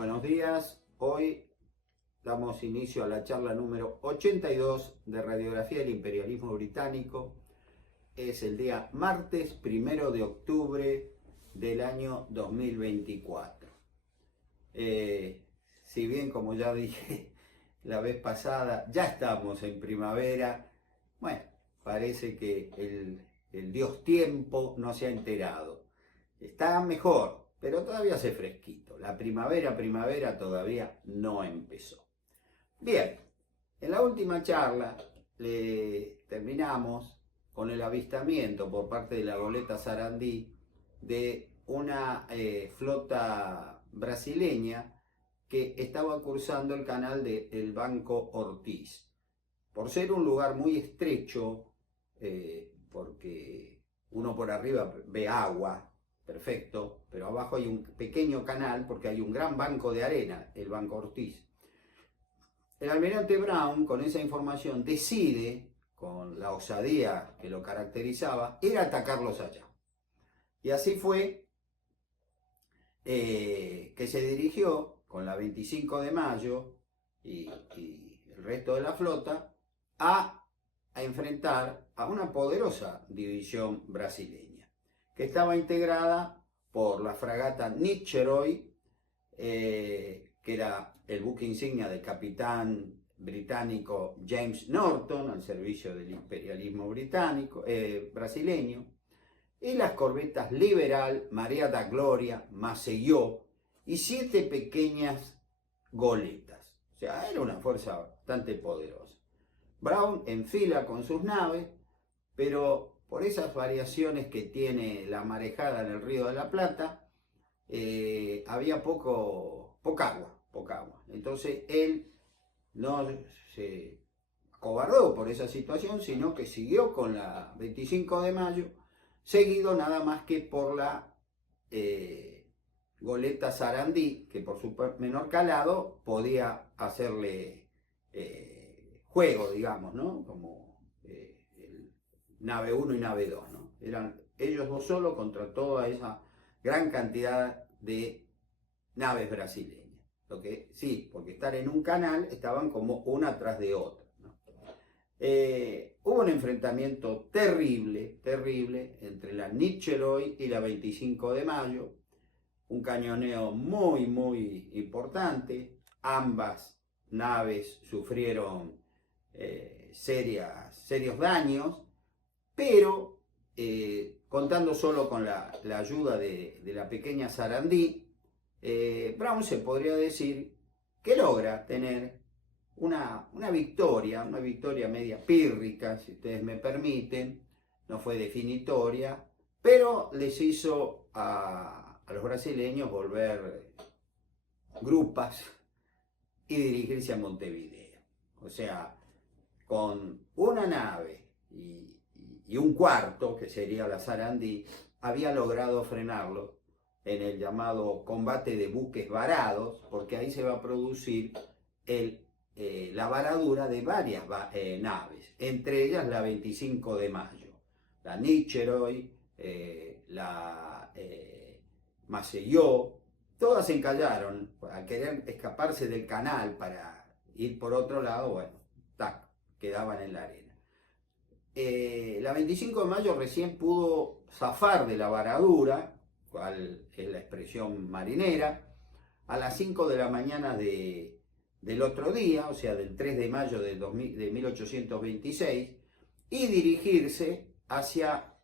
Buenos días, hoy damos inicio a la charla número 82 de Radiografía del Imperialismo Británico. Es el día martes 1 de octubre del año 2024. Si bien, como ya dije la vez pasada, ya estamos en primavera, bueno, parece que el dios tiempo no se ha enterado. Está mejor, pero todavía hace fresquito. La primavera todavía no empezó. Bien, en la última charla terminamos con el avistamiento por parte de la goleta Sarandí de una flota brasileña que estaba cruzando el canal del Banco Ortiz. Por ser un lugar muy estrecho, porque uno por arriba ve agua, perfecto, pero abajo hay un pequeño canal porque hay un gran banco de arena, el Banco Ortiz. El almirante Brown, con esa información, decide, con la osadía que lo caracterizaba, ir a atacarlos allá. Y así fue que se dirigió con la 25 de mayo y el resto de la flota a enfrentar a una poderosa división brasileña, que estaba integrada por la fragata Nitherohy, que era el buque insignia del capitán británico James Norton, al servicio del imperialismo británico, brasileño, y las corbetas Liberal, Maria da Glória, Maceió y 7 pequeñas goletas. O sea, era una fuerza bastante poderosa. Brown enfila con sus naves, pero por esas variaciones que tiene la marejada en el Río de la Plata, había poca agua. Entonces él no se acobardó por esa situación, sino que siguió con la 25 de mayo, seguido nada más que por la goleta Sarandí, que por su menor calado podía hacerle juego, digamos, ¿no? Como nave 1 y nave 2, ¿no? Eran ellos dos solos contra toda esa gran cantidad de naves brasileñas. Lo que sí, porque estar en un canal estaban como una tras de otra, ¿no? Hubo un enfrentamiento terrible entre la Nitherohy y la 25 de mayo, un cañoneo muy importante. Ambas naves sufrieron serios daños, pero contando solo con la ayuda de la pequeña Sarandí, Brown se podría decir que logra tener una victoria media pírrica, si ustedes me permiten. No fue definitoria, pero les hizo a los brasileños volver grupas y dirigirse a Montevideo. O sea, con una nave y un cuarto, que sería la Sarandí, había logrado frenarlo en el llamado combate de buques varados, porque ahí se va a producir la varadura de varias naves, entre ellas la 25 de mayo, la Nitherohy, la Maceió. Todas encallaron al querer escaparse del canal para ir por otro lado. Bueno, tac, quedaban en la arena. La 25 de mayo recién pudo zafar de la varadura, cual es la expresión marinera, a las 5 de la mañana del otro día, o sea, del 3 de mayo de 1826, y dirigirse hacia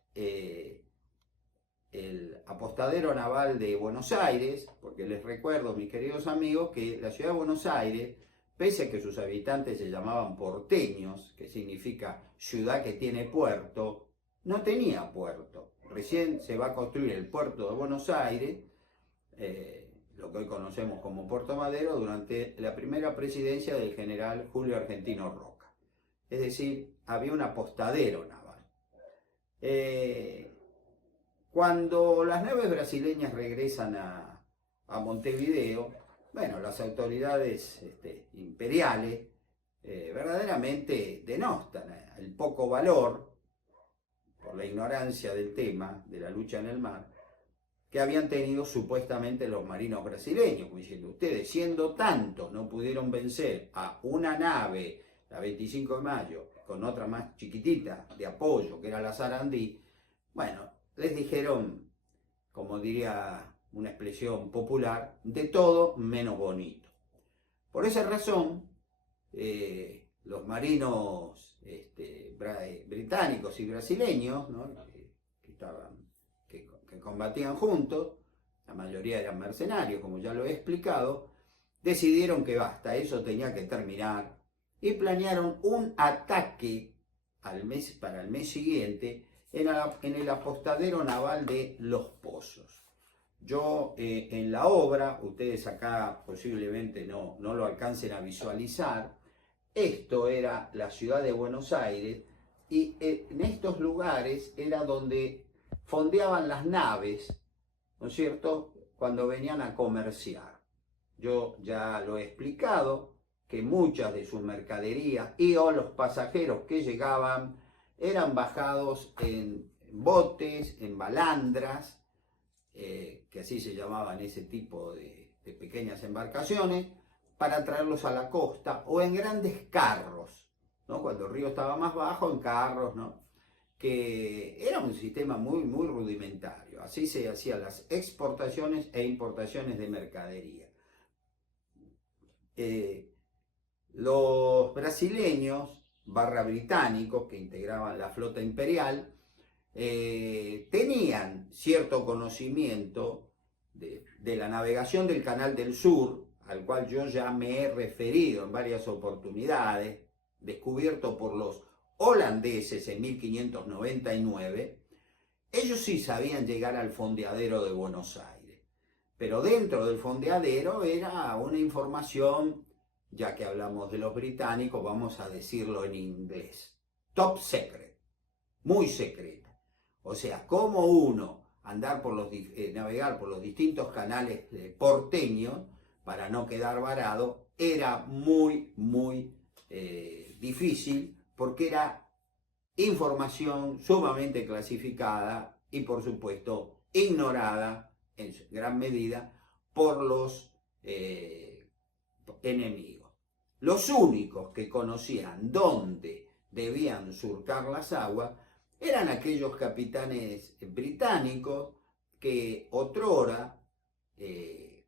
el apostadero naval de Buenos Aires, porque les recuerdo, mis queridos amigos, que la ciudad de Buenos Aires, pese a que sus habitantes se llamaban porteños, que significa ciudad que tiene puerto, no tenía puerto. Recién se va a construir el puerto de Buenos Aires, lo que hoy conocemos como Puerto Madero, durante la primera presidencia del general Julio Argentino Roca. Es decir, había un apostadero naval. Cuando las naves brasileñas regresan a Montevideo, bueno, las autoridades imperiales verdaderamente denostan el poco valor, por la ignorancia del tema de la lucha en el mar, que habían tenido supuestamente los marinos brasileños, como diciendo, ustedes siendo tantos no pudieron vencer a una nave, la 25 de mayo, con otra más chiquitita de apoyo, que era la Sarandí. Bueno, les dijeron, como diría una expresión popular, de todo menos bonito. Por esa razón, los marinos británicos y brasileños, ¿no? que combatían juntos, la mayoría eran mercenarios, como ya lo he explicado, decidieron que basta, eso tenía que terminar, y planearon un ataque para el mes siguiente en el apostadero naval de Los Pozos. Yo en la obra, ustedes acá posiblemente no lo alcancen a visualizar, esto era la ciudad de Buenos Aires, y en estos lugares era donde fondeaban las naves, ¿no es cierto?, cuando venían a comerciar. Yo ya lo he explicado, que muchas de sus mercaderías o los pasajeros que llegaban eran bajados en botes, en balandras, que así se llamaban ese tipo de pequeñas embarcaciones, para traerlos a la costa, o en grandes carros, ¿no? Cuando el río estaba más bajo, en carros, ¿no? Que era un sistema muy, muy rudimentario. Así se hacían las exportaciones e importaciones de mercadería. Los brasileños, británicos, que integraban la flota imperial, tenían cierto conocimiento de la navegación del Canal del Sur, al cual yo ya me he referido en varias oportunidades, descubierto por los holandeses en 1599. Ellos sí sabían llegar al fondeadero de Buenos Aires, pero dentro del fondeadero era una información, ya que hablamos de los británicos, vamos a decirlo en inglés, top secret, muy secreta. O sea, cómo uno navegar por los distintos canales porteños para no quedar varado era muy, muy difícil, porque era información sumamente clasificada y, por supuesto, ignorada en gran medida por los enemigos. Los únicos que conocían dónde debían surcar las aguas eran aquellos capitanes británicos que otrora,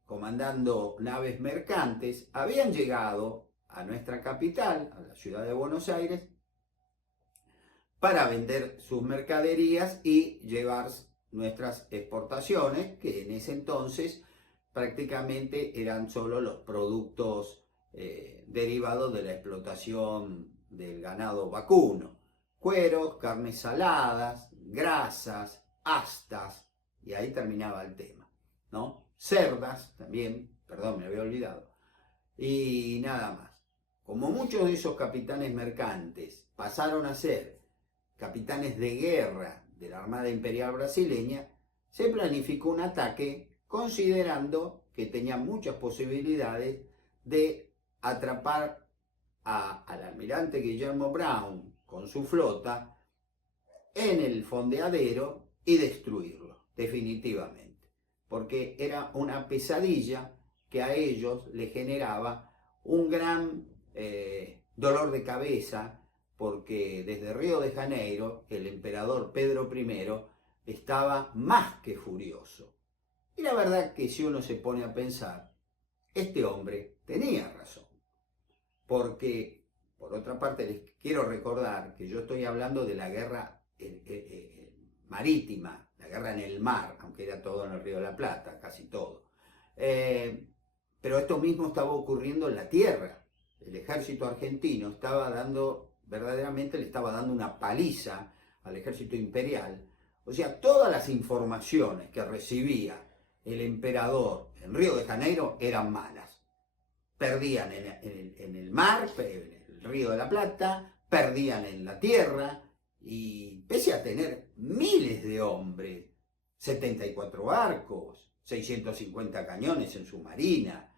comandando naves mercantes, habían llegado a nuestra capital, a la ciudad de Buenos Aires, para vender sus mercaderías y llevar nuestras exportaciones, que en ese entonces prácticamente eran solo los productos derivados de la explotación del ganado vacuno: cueros, carnes saladas, grasas, astas, y ahí terminaba el tema, ¿no? Cerdas también, perdón, me había olvidado, y nada más. Como muchos de esos capitanes mercantes pasaron a ser capitanes de guerra de la Armada Imperial Brasileña, se planificó un ataque considerando que tenía muchas posibilidades de atrapar al almirante Guillermo Brown con su flota en el fondeadero y destruirlo definitivamente, porque era una pesadilla que a ellos les generaba un gran dolor de cabeza, porque desde Río de Janeiro el emperador Pedro I estaba más que furioso. Y la verdad que si uno se pone a pensar, este hombre tenía razón, porque por otra parte les quiero recordar que yo estoy hablando de la guerra marítima, la guerra en el mar, aunque era todo en el Río de la Plata, casi todo. Pero esto mismo estaba ocurriendo en la tierra. El ejército argentino verdaderamente le estaba dando una paliza al ejército imperial. O sea, todas las informaciones que recibía el emperador en Río de Janeiro eran malas. Perdían en el mar, en el Río de la Plata, perdían en la tierra, y pese a tener miles de hombres, 74 barcos, 650 cañones en su marina,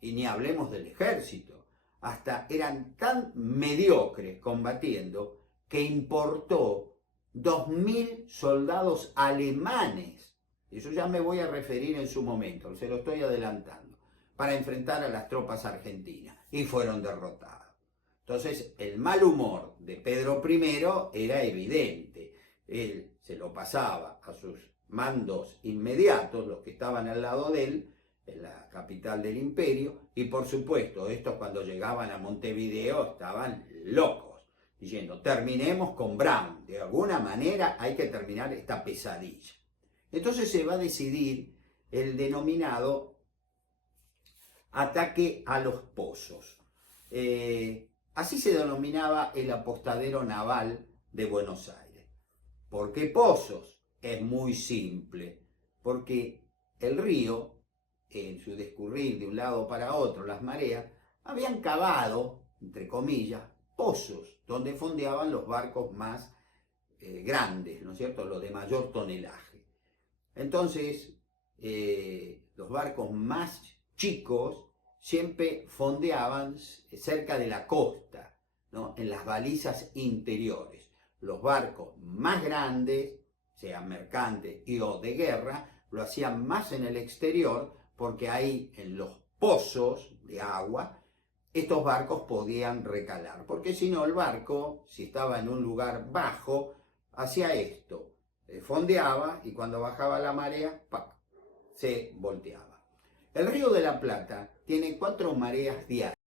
y ni hablemos del ejército, hasta eran tan mediocres combatiendo que importó 2000 soldados alemanes. eso ya me voy a referir en su momento, se lo estoy adelantando, para enfrentar a las tropas argentinas, y fueron derrotados. Entonces, el mal humor de Pedro I era evidente. Él se lo pasaba a sus mandos inmediatos, los que estaban al lado de él, en la capital del imperio, y por supuesto, estos cuando llegaban a Montevideo estaban locos, diciendo, terminemos con Brown, de alguna manera hay que terminar esta pesadilla. Entonces se va a decidir el denominado ataque a los pozos. Así se denominaba el apostadero naval de Buenos Aires. ¿Por qué pozos? Es muy simple, porque el río, en su discurrir de un lado para otro, las mareas, habían cavado, entre comillas, pozos, donde fondeaban los barcos más grandes, ¿no es cierto?, los de mayor tonelaje. Entonces, los barcos más chicos siempre fondeaban cerca de la costa, ¿no?, en las balizas interiores. Los barcos más grandes, sean mercantes y o de guerra, lo hacían más en el exterior, porque ahí en los pozos de agua estos barcos podían recalar, porque si no el barco, si estaba en un lugar bajo, hacía esto, fondeaba y cuando bajaba la marea, ¡pac!, se volteaba. El Río de la Plata tiene 4 mareas diarias,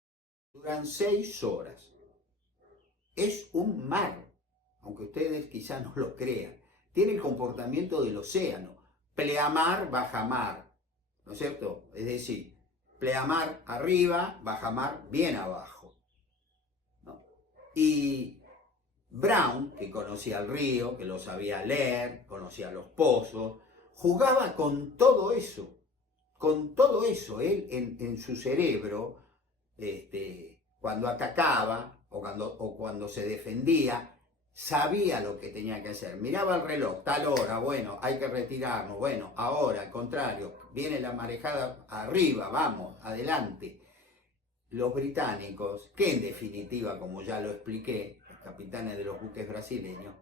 duran 6 horas. Es un mar, aunque ustedes quizás no lo crean. Tiene el comportamiento del océano, pleamar, bajamar, ¿no es cierto? Es decir, pleamar arriba, bajamar bien abajo, ¿no? Y Brown, que conocía el río, que lo sabía leer, conocía los pozos, jugaba con todo eso. Él en su cerebro, cuando atacaba o cuando se defendía, sabía lo que tenía que hacer. Miraba el reloj, tal hora, bueno, hay que retirarnos, bueno, ahora, al contrario, viene la marejada arriba, vamos, adelante. Los británicos, que en definitiva, como ya lo expliqué, los capitanes de los buques brasileños,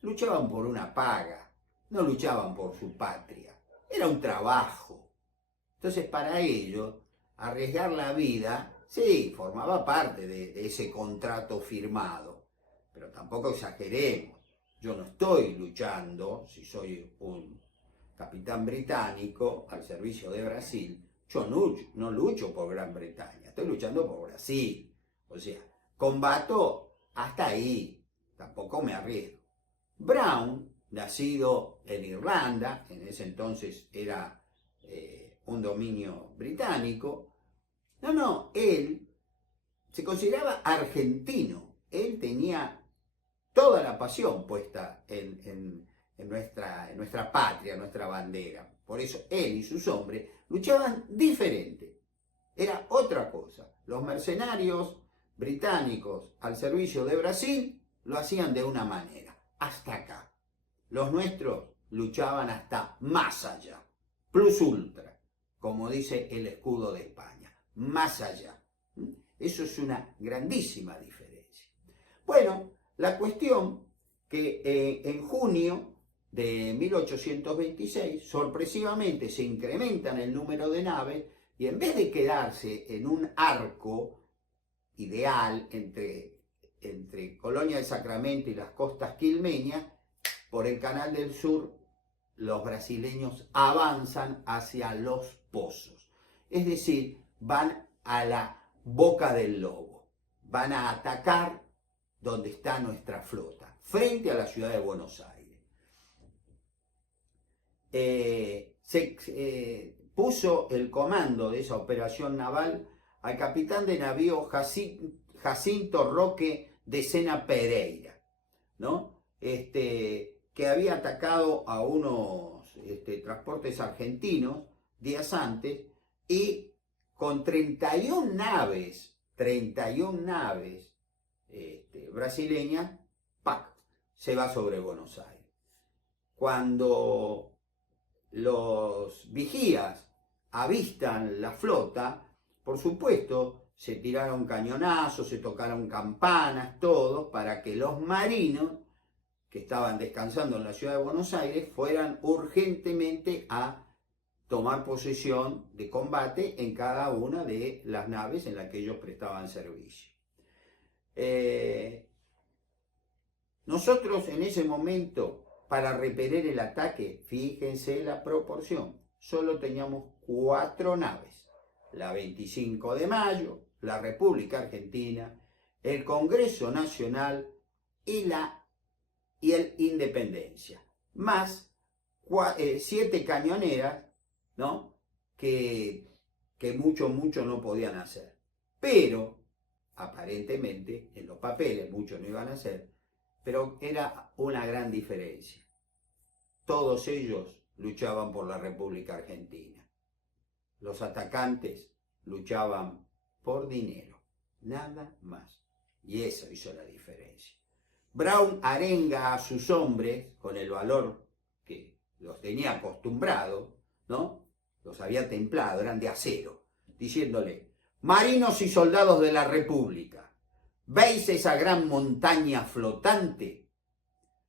luchaban por una paga, no luchaban por su patria, era un trabajo. Entonces, para ellos, arriesgar la vida, sí, formaba parte de ese contrato firmado. Pero tampoco exageremos. Yo no estoy luchando, si soy un capitán británico al servicio de Brasil, yo no lucho por Gran Bretaña, estoy luchando por Brasil. O sea, combato hasta ahí, tampoco me arriesgo. Brown, nacido en Irlanda, en ese entonces era un dominio británico, él se consideraba argentino, él tenía toda la pasión puesta en nuestra patria, nuestra bandera. Por eso él y sus hombres luchaban diferente. Era otra cosa. Los mercenarios británicos al servicio de Brasil lo hacían de una manera, hasta acá. Los nuestros luchaban hasta más allá, plus ultra, como dice el escudo de España, más allá. Eso es una grandísima diferencia. Bueno, la cuestión que en junio de 1826 sorpresivamente se incrementan el número de naves y en vez de quedarse en un arco ideal entre Colonia del Sacramento y las costas quilmeñas, por el Canal del Sur los brasileños avanzan hacia los pozos. Es decir, van a la boca del lobo, van a atacar donde está nuestra flota, frente a la ciudad de Buenos Aires. Puso el comando de esa operación naval al capitán de navío Jacinto Roque de Sena Pereira, ¿no? Que había atacado a unos transportes argentinos días antes y con 31 naves brasileñas, ¡pac!, se va sobre Buenos Aires. Cuando los vigías avistan la flota, por supuesto, se tiraron cañonazos, se tocaron campanas, todo, para que los marinos que estaban descansando en la ciudad de Buenos Aires fueran urgentemente a tomar posesión de combate en cada una de las naves en las que ellos prestaban servicio. Nosotros en ese momento, para repeler el ataque, fíjense la proporción, solo teníamos 4 naves: la 25 de Mayo, la República Argentina, el Congreso Nacional y el Independencia, más 7 cañoneras, ¿no? que mucho no podían hacer. Pero, aparentemente, en los papeles muchos no iban a hacer, pero era una gran diferencia. Todos ellos luchaban por la República Argentina. Los atacantes luchaban por dinero, nada más. Y eso hizo la diferencia. Brown arenga a sus hombres con el valor que los tenía acostumbrados, ¿no? Los había templado, eran de acero, diciéndole: marinos y soldados de la República, ¿veis esa gran montaña flotante?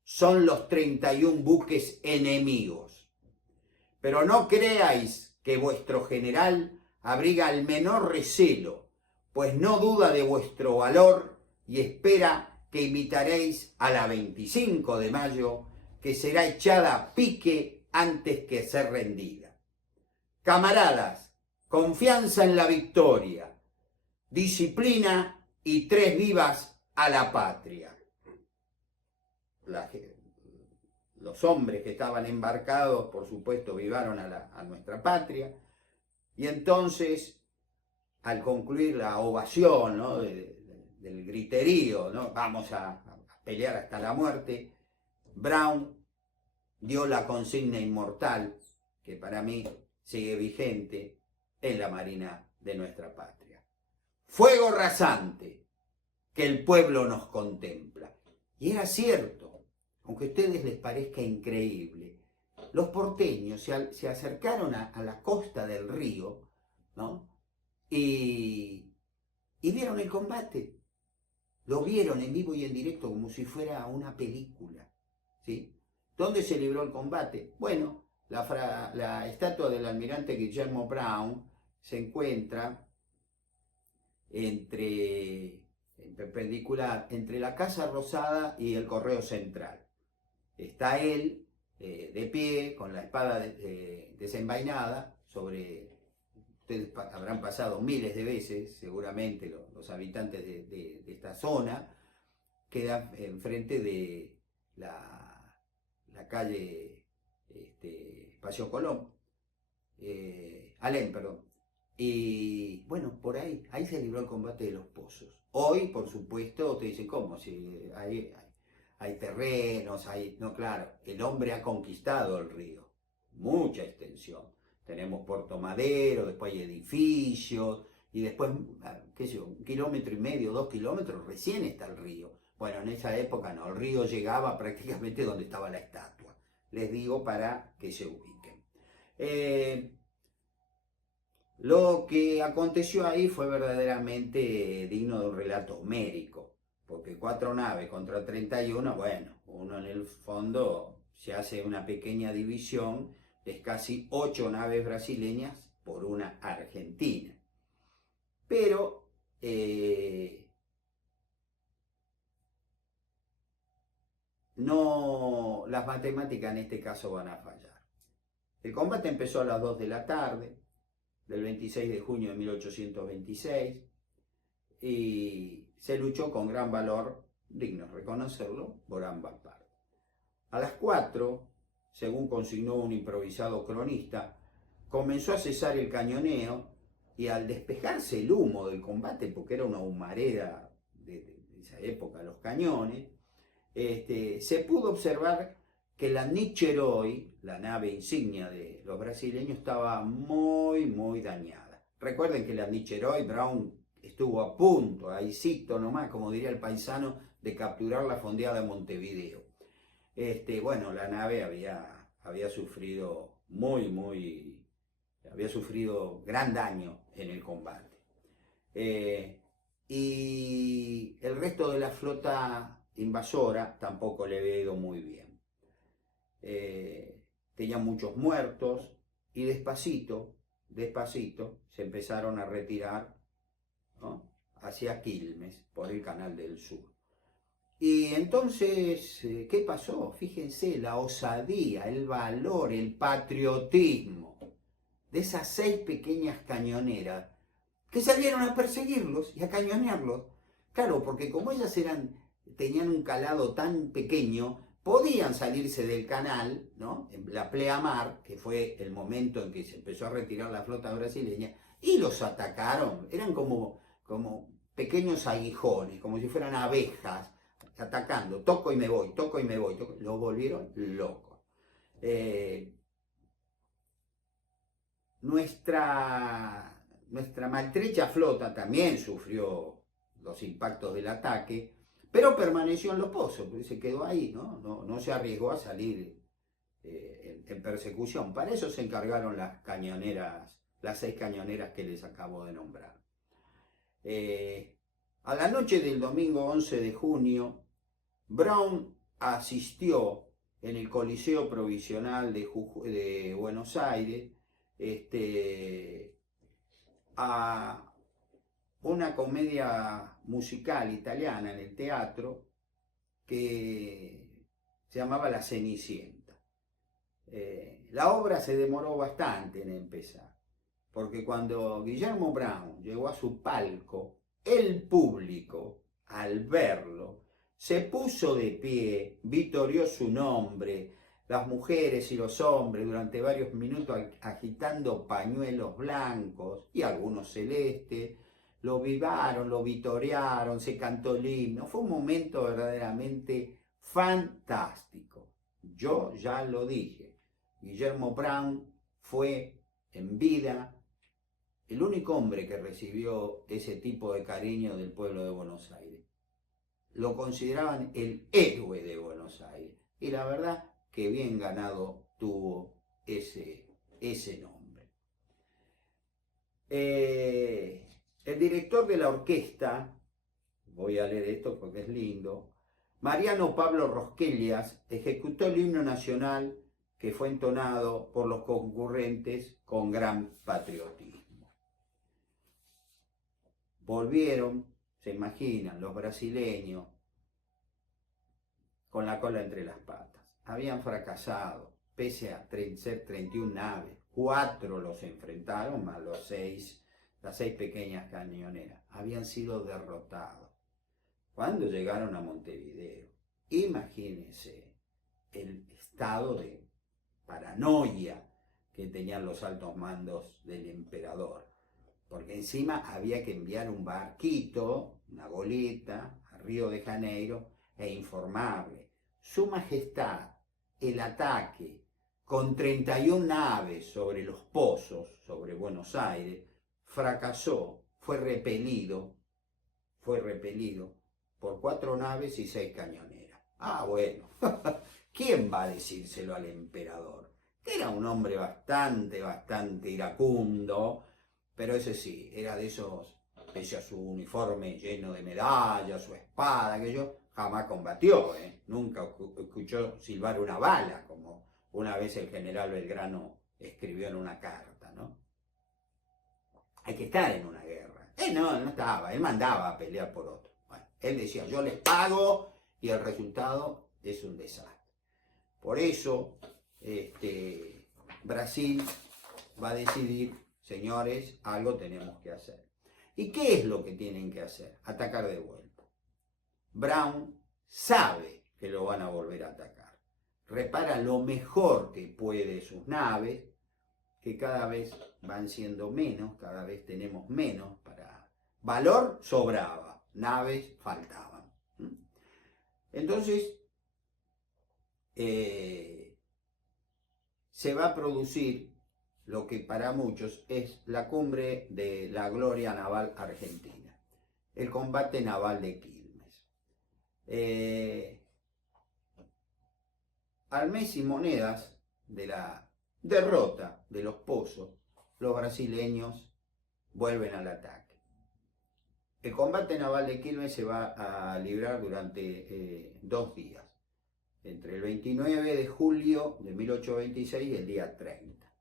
Son los 31 buques enemigos. Pero no creáis que vuestro general abriga el menor recelo, pues no duda de vuestro valor y espera que imitaréis a la 25 de mayo, que será echada a pique antes que ser rendida. Camaradas, confianza en la victoria, disciplina y 3 vivas a la patria. Los hombres que estaban embarcados, por supuesto, vivaron a nuestra patria, y entonces, al concluir la ovación, ¿no? del griterío, ¿no? Vamos a pelear hasta la muerte, Brown dio la consigna inmortal, que para mí sigue vigente en la Marina de nuestra patria: fuego rasante, que el pueblo nos contempla. Y era cierto, aunque a ustedes les parezca increíble. Los porteños se acercaron a la costa del río, ¿no? y vieron el combate. Lo vieron en vivo y en directo como si fuera una película, ¿sí? ¿Dónde se libró el combate? Bueno, la estatua del almirante Guillermo Brown se encuentra perpendicular entre la Casa Rosada y el Correo Central. Está él de pie, con la espada desenvainada sobre... Ustedes habrán pasado miles de veces, seguramente, los habitantes de esta zona. Queda enfrente de la calle Paseo Colón, Alem, perdón. Y bueno, por ahí se libró el combate de los pozos. Hoy, por supuesto, te dicen, ¿cómo? Si hay terrenos, no, claro, el hombre ha conquistado el río, mucha extensión. Tenemos Puerto Madero, después hay edificios, y después, qué sé yo, 1,5 kilómetros, 2 kilómetros, recién está el río. Bueno, en esa época no, el río llegaba prácticamente donde estaba la estatua. Les digo para que se ubiquen. Lo que aconteció ahí fue verdaderamente digno de un relato homérico, porque 4 naves contra 31, bueno, uno en el fondo se hace una pequeña división, es casi 8 naves brasileñas por una argentina. Pero no, las matemáticas en este caso van a fallar. El combate empezó a las 2 de la tarde, del 26 de junio de 1826, y se luchó con gran valor, digno de reconocerlo, por ambas partes. A las 4, según consignó un improvisado cronista, comenzó a cesar el cañoneo, y al despejarse el humo del combate, porque era una humareda de esa época, los cañones, se pudo observar que la Nicheroi, la nave insignia de los brasileños, estaba muy dañada. Recuerden que la Nicheroi, Brown estuvo a punto, ahí cito nomás, como diría el paisano, de capturar la fondeada de Montevideo. Bueno, la nave había sufrido había sufrido gran daño en el combate. Y el resto de la flota invasora tampoco le había ido muy bien. Tenía muchos muertos y despacito se empezaron a retirar, ¿no?, hacia Quilmes por el Canal del Sur. Y entonces, ¿qué pasó? Fíjense la osadía, el valor, el patriotismo de esas 6 pequeñas cañoneras que salieron a perseguirlos y a cañonearlos. Claro, porque como ellas tenían un calado tan pequeño, podían salirse del canal, ¿no?, en la pleamar, que fue el momento en que se empezó a retirar la flota brasileña, y los atacaron. Eran como pequeños aguijones, como si fueran abejas, atacando, toco y me voy, toco y me voy, lo volvieron locos. Nuestra maltrecha flota también sufrió los impactos del ataque, pero permaneció en los pozos, se quedó ahí, no se arriesgó a salir en persecución. Para eso se encargaron las cañoneras, las 6 cañoneras que les acabo de nombrar. A la noche del domingo 11 de junio, Brown asistió en el Coliseo Provisional de Buenos Aires a una comedia musical italiana en el teatro que se llamaba La Cenicienta. La obra se demoró bastante en empezar, porque cuando Guillermo Brown llegó a su palco, el público, al verlo, se puso de pie, vitorió su nombre, las mujeres y los hombres durante varios minutos agitando pañuelos blancos y algunos celestes, lo vivaron, lo vitorearon, se cantó el himno. Fue un momento verdaderamente fantástico. Yo ya lo dije, Guillermo Brown fue en vida el único hombre que recibió ese tipo de cariño del pueblo de Buenos Aires. Lo consideraban el héroe de Buenos Aires. Y la verdad que bien ganado tuvo ese nombre. El director de la orquesta, voy a leer esto porque es lindo, Mariano Pablo Rosquellas, ejecutó el himno nacional que fue entonado por los concurrentes con gran patriotismo. Volvieron, se imaginan, los brasileños con la cola entre las patas. Habían fracasado, pese a ser 31 naves. 4 los enfrentaron, más las 6 pequeñas cañoneras. Habían sido derrotados. Cuando llegaron a Montevideo, imagínense el estado de paranoia que tenían los altos mandos del emperador. Porque encima había que enviar un barquito, una goleta, a Río de Janeiro e informarle. Su Majestad, el ataque con 31 naves sobre los pozos, sobre Buenos Aires, fracasó, fue repelido por 4 naves y 6 cañoneras. Ah, bueno, ¿quién va a decírselo al emperador? Que era un hombre bastante iracundo, pero ese sí, era de esos, pese a su uniforme lleno de medallas, su espada, jamás combatió, nunca escuchó silbar una bala, como una vez el general Belgrano escribió en una carta, ¿no? Hay que estar en una guerra. Él no estaba, él mandaba a pelear por otro. Bueno, él decía, yo les pago y el resultado es un desastre. Por eso, Brasil va a decidir, señores, algo tenemos que hacer. ¿Y qué es lo que tienen que hacer? Atacar de vuelta. Brown sabe que lo van a volver a atacar. Repara lo mejor que puede sus naves, que cada vez van siendo menos, cada vez tenemos menos. Valor sobraba, naves faltaban. Entonces, se va a producir lo que para muchos es la cumbre de la gloria naval argentina, el combate naval de Quilmes. Al mes y monedas de la derrota de los pozos, los brasileños vuelven al ataque. El combate naval de Quilmes se va a librar durante 2 días, entre el 29 de julio de 1826 y el día 30.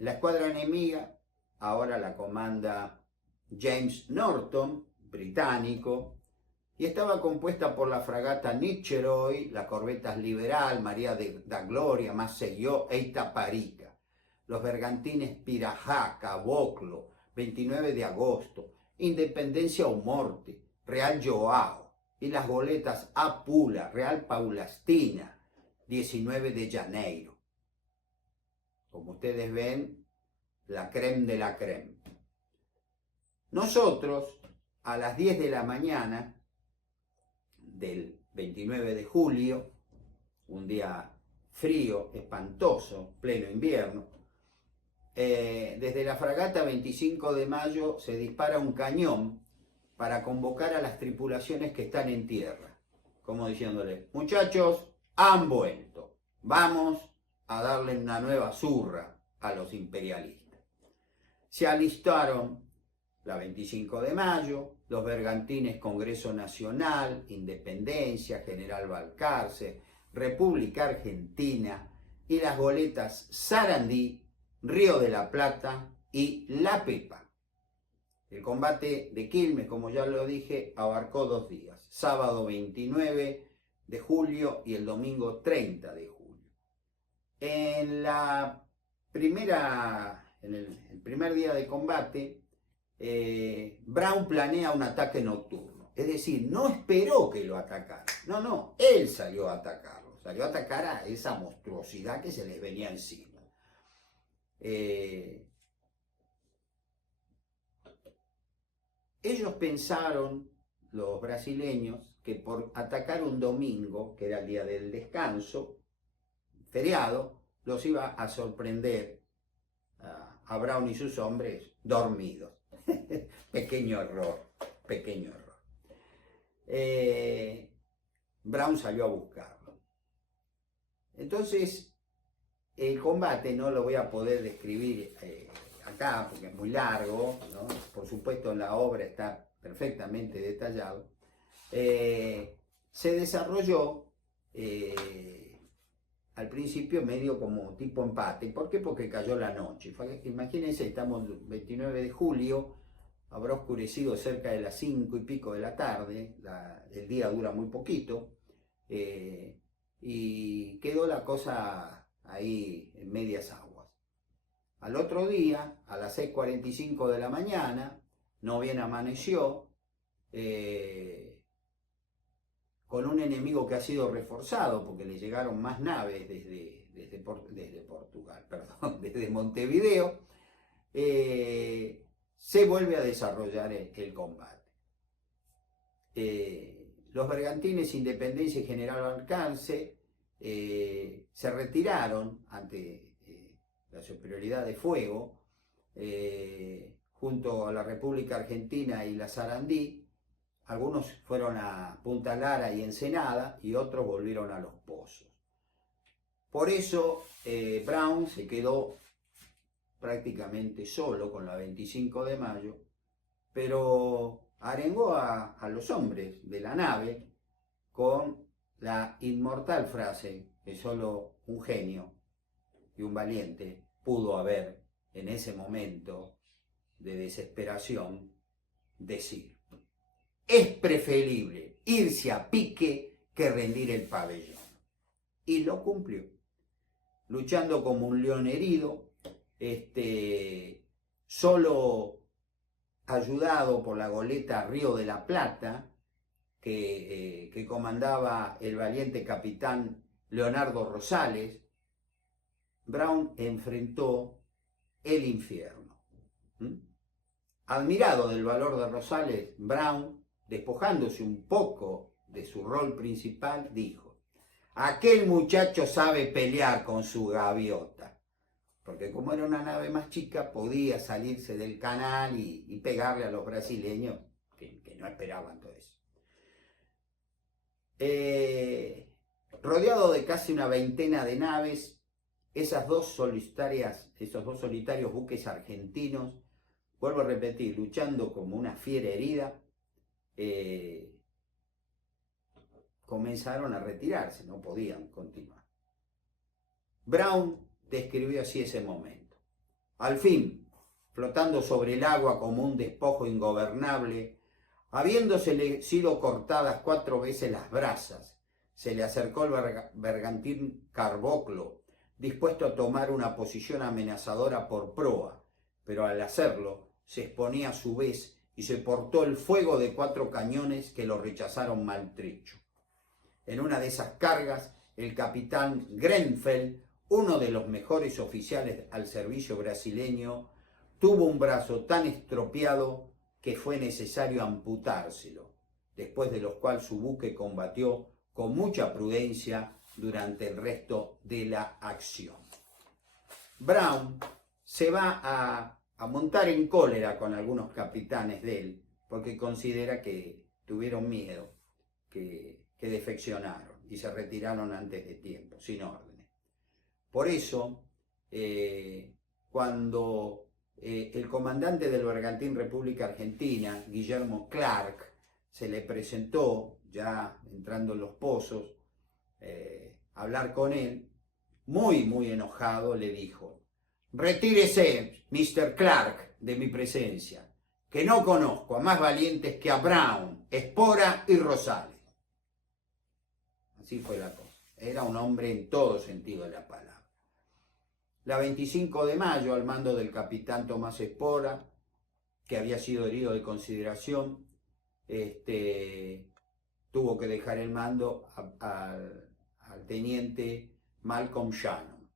La escuadra enemiga ahora la comanda James Norton, británico, y estaba compuesta por la fragata Nicheroy, las corbetas Liberal, María da Gloria, Maceió e Itaparica, los bergantines Pirajá, Caboclo, 29 de agosto, Independencia o Morte, Real Joao, y las goletas Apula, Real Paulastina, 19 de Janeiro. Como ustedes ven, la creme de la creme. Nosotros, a las 10 de la mañana del 29 de julio, un día frío, espantoso, pleno invierno, desde la fragata 25 de mayo se dispara un cañón para convocar a las tripulaciones que están en tierra, como diciéndole: muchachos, han vuelto, vamos a darle una nueva zurra a los imperialistas. Se alistaron la 25 de mayo, los bergantines Congreso Nacional, Independencia, General Balcarce, República Argentina y las goletas Sarandí, Río de la Plata y La Pepa. El combate de Quilmes, como ya lo dije, abarcó 2 días, sábado 29 de julio y el domingo 30 de julio. En el primer día de combate, Brown planea un ataque nocturno, es decir, no esperó que lo atacara, no, él salió a atacarlo, salió a atacar a esa monstruosidad que se les venía encima. Ellos pensaron, los brasileños, que por atacar un domingo, que era el día del descanso, feriado, los iba a sorprender a Brown y sus hombres dormidos. Pequeño error. Brown salió a buscarlo. Entonces, el combate no lo voy a poder describir acá porque es muy largo, ¿no? Por supuesto en la obra está perfectamente detallado. Se desarrolló al principio medio como tipo empate. ¿Por qué? Porque cayó la noche. Imagínense, estamos el 29 de julio, habrá oscurecido cerca de las 5 y pico de la tarde, el día dura muy poquito, y quedó la cosa ahí en medias aguas. Al otro día, a las 6:45 de la mañana, no bien amaneció, con un enemigo que ha sido reforzado, porque le llegaron más naves desde Portugal, perdón, desde Montevideo, se vuelve a desarrollar el combate. Los bergantines Independencia y General Balcarce se retiraron ante la superioridad de fuego, junto a la República Argentina y la Sarandí. Algunos fueron a Punta Lara y Ensenada y otros volvieron a Los Pozos. Por eso Brown se quedó prácticamente solo con la 25 de mayo, pero arengó a los hombres de la nave con la inmortal frase que solo un genio y un valiente pudo haber en ese momento de desesperación decir: es preferible irse a pique que rendir el pabellón. Y lo cumplió, luchando como un león herido, solo ayudado por la goleta Río de la Plata, que comandaba el valiente capitán Leonardo Rosales. Brown enfrentó el infierno. Admirado del valor de Rosales, Brown, despojándose un poco de su rol principal, dijo: aquel muchacho sabe pelear con su gaviota. Porque como era una nave más chica, podía salirse del canal y pegarle a los brasileños, que no esperaban todo eso. Rodeado de casi una veintena de naves, esos dos solitarios buques argentinos vuelvo a repetir, luchando como una fiera herida, comenzaron a retirarse, no podían continuar. Brown describió así ese momento. Al fin, flotando sobre el agua como un despojo ingobernable, habiéndosele sido cortadas 4 veces las brazas, se le acercó el bergantín Carboclo, dispuesto a tomar una posición amenazadora por proa, pero al hacerlo se exponía a su vez y se portó el fuego de 4 cañones que lo rechazaron maltrecho. En una de esas cargas, el capitán Grenfell, uno de los mejores oficiales al servicio brasileño, tuvo un brazo tan estropeado que fue necesario amputárselo, después de lo cual su buque combatió con mucha prudencia durante el resto de la acción. Brown se va a montar en cólera con algunos capitanes de él, porque considera que tuvieron miedo, que defeccionaron y se retiraron antes de tiempo, sin órdenes. Por eso, cuando el comandante del bergantín República Argentina, Guillermo Clark, se le presentó, ya entrando en los pozos, hablar con él, muy enojado, le dijo: retírese, Mr. Clark, de mi presencia, que no conozco a más valientes que a Brown, Espora y Rosales. Así fue la cosa. Era un hombre en todo sentido de la palabra. La 25 de mayo, al mando del capitán Tomás Espora, que había sido herido de consideración, tuvo que dejar el mando al teniente Malcolm Shannon.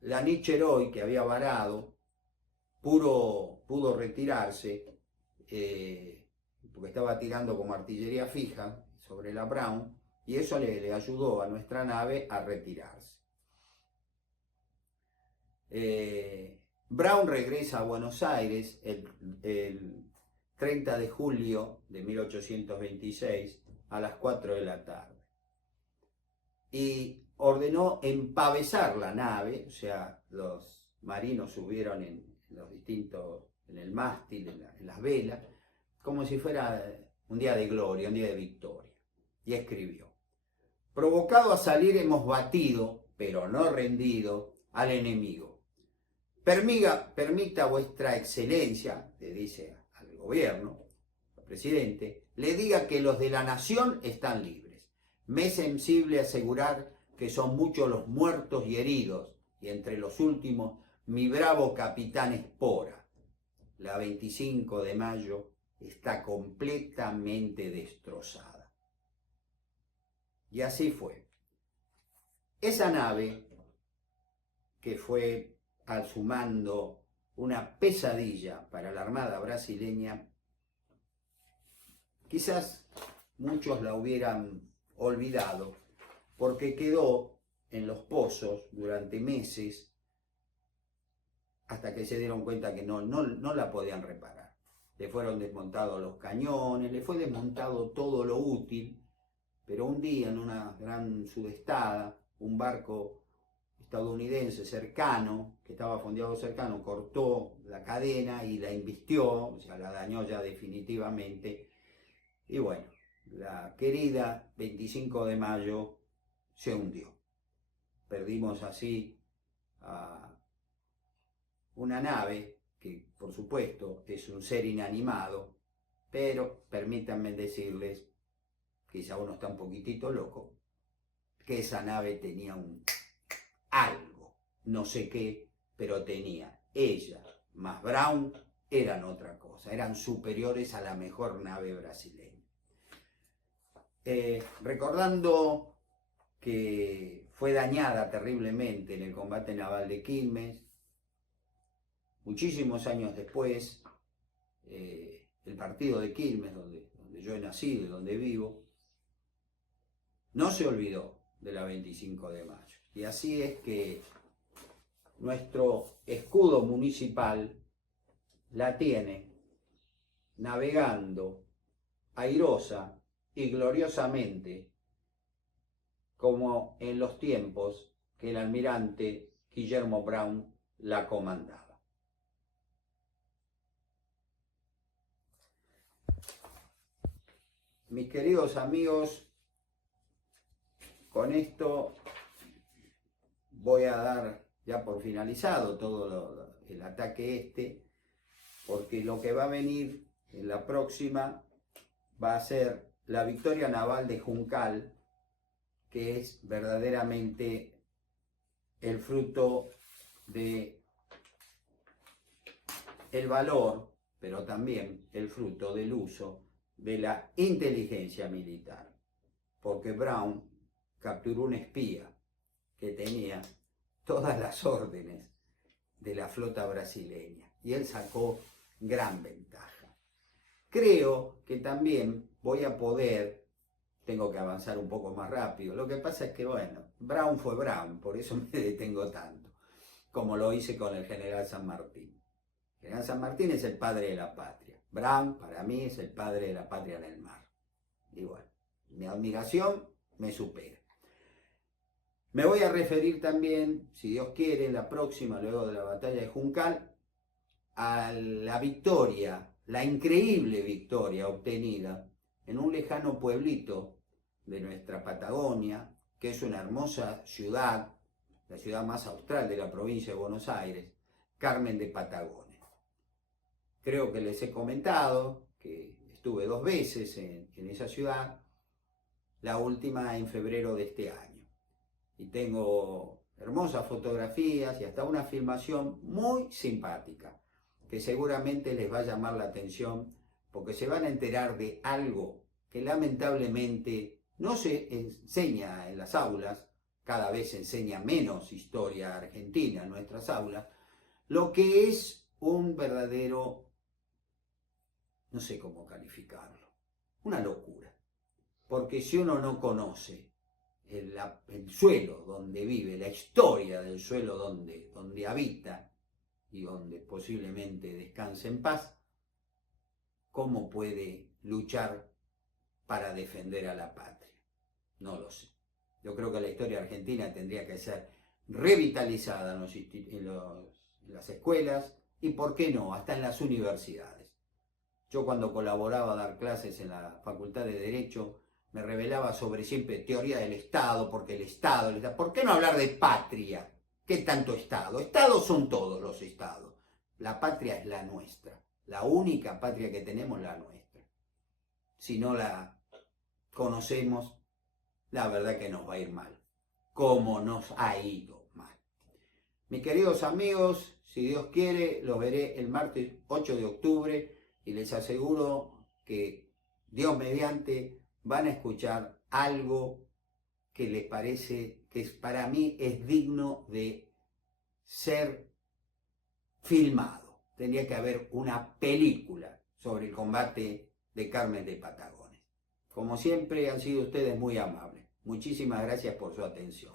La Nicheroy, que había varado, pudo retirarse, porque estaba tirando como artillería fija sobre la Brown, y eso le ayudó a nuestra nave a retirarse. Brown regresa a Buenos Aires el 30 de julio de 1826 a las 4 de la tarde y ordenó empavesar la nave, o sea, los marinos subieron en el mástil, en las velas, como si fuera un día de gloria, un día de victoria, y escribió: provocado a salir hemos batido, pero no rendido, al enemigo. Permita vuestra excelencia, le dice al gobierno, al presidente, le diga que los de la nación están libres. Me es sensible asegurar que son muchos los muertos y heridos, y entre los últimos mi bravo capitán Espora. La 25 de mayo está completamente destrozada. Y así fue. Esa nave, que fue a su mando una pesadilla para la Armada brasileña, quizás muchos la hubieran olvidado, porque quedó en los pozos durante meses hasta que se dieron cuenta que no la podían reparar. Le fueron desmontados los cañones, le fue desmontado todo lo útil, pero un día en una gran sudestada, un barco estadounidense cercano, que estaba fondeado cercano, cortó la cadena y la invistió, o sea, la dañó ya definitivamente. Y bueno, la querida 25 de mayo se hundió. Perdimos así a una nave que, por supuesto, es un ser inanimado, pero permítanme decirles, quizá uno está un poquitito loco, que esa nave tenía algo, no sé qué, pero tenía. Ella más Brown eran otra cosa, eran superiores a la mejor nave brasileña. Recordando que fue dañada terriblemente en el combate naval de Quilmes, muchísimos años después, el partido de Quilmes, donde yo he nacido y donde vivo, no se olvidó de la 25 de mayo. Y así es que nuestro escudo municipal la tiene navegando airosa y gloriosamente como en los tiempos que el almirante Guillermo Brown la comandaba. mis queridos amigos, con esto voy a dar ya por finalizado todo el ataque porque lo que va a venir en la próxima va a ser la victoria naval de Juncal, que es verdaderamente el fruto de el valor, pero también el fruto del uso de la inteligencia militar, porque Brown capturó un espía que tenía todas las órdenes de la flota brasileña y él sacó gran ventaja. Creo que también voy a poder, tengo que avanzar un poco más rápido, lo que pasa es que bueno, Brown fue Brown, por eso me detengo tanto, como lo hice con el general San Martín. El general San Martín es el padre de la patria, Brown para mí es el padre de la patria en el mar. Y bueno, mi admiración me supera. Me voy a referir también, si Dios quiere, en la próxima, luego de la batalla de Juncal, a la victoria, la increíble victoria obtenida en un lejano pueblito de nuestra Patagonia, que es una hermosa ciudad, la ciudad más austral de la provincia de Buenos Aires, Carmen de Patagones. Creo que les he comentado que estuve 2 veces en esa ciudad, la última en febrero de este año. Y tengo hermosas fotografías y hasta una filmación muy simpática, que seguramente les va a llamar la atención, porque se van a enterar de algo que lamentablemente no se enseña en las aulas, cada vez se enseña menos historia argentina en nuestras aulas, lo que es un verdadero, no sé cómo calificarlo, una locura. Porque si uno no conoce el suelo donde vive, la historia del suelo donde habita y donde posiblemente descanse en paz, ¿cómo puede luchar para defender a la patria? No lo sé. Yo creo que la historia argentina tendría que ser revitalizada en las escuelas y, ¿por qué no?, hasta en las universidades. Yo cuando colaboraba a dar clases en la Facultad de Derecho, me revelaba sobre siempre teoría del Estado, porque el Estado, ¿por qué no hablar de patria? ¿Qué tanto Estado? Estados son todos los Estados. La patria es la nuestra. La única patria que tenemos es la nuestra. Si no la conocemos, la verdad que nos va a ir mal. Como nos ha ido mal. Mis queridos amigos, si Dios quiere, los veré el martes 8 de octubre y les aseguro que Dios mediante van a escuchar algo que les parece que para mí es digno de ser filmado. Tendría que haber una película sobre el combate de Carmen de Patagones. Como siempre han sido ustedes muy amables. Muchísimas gracias por su atención.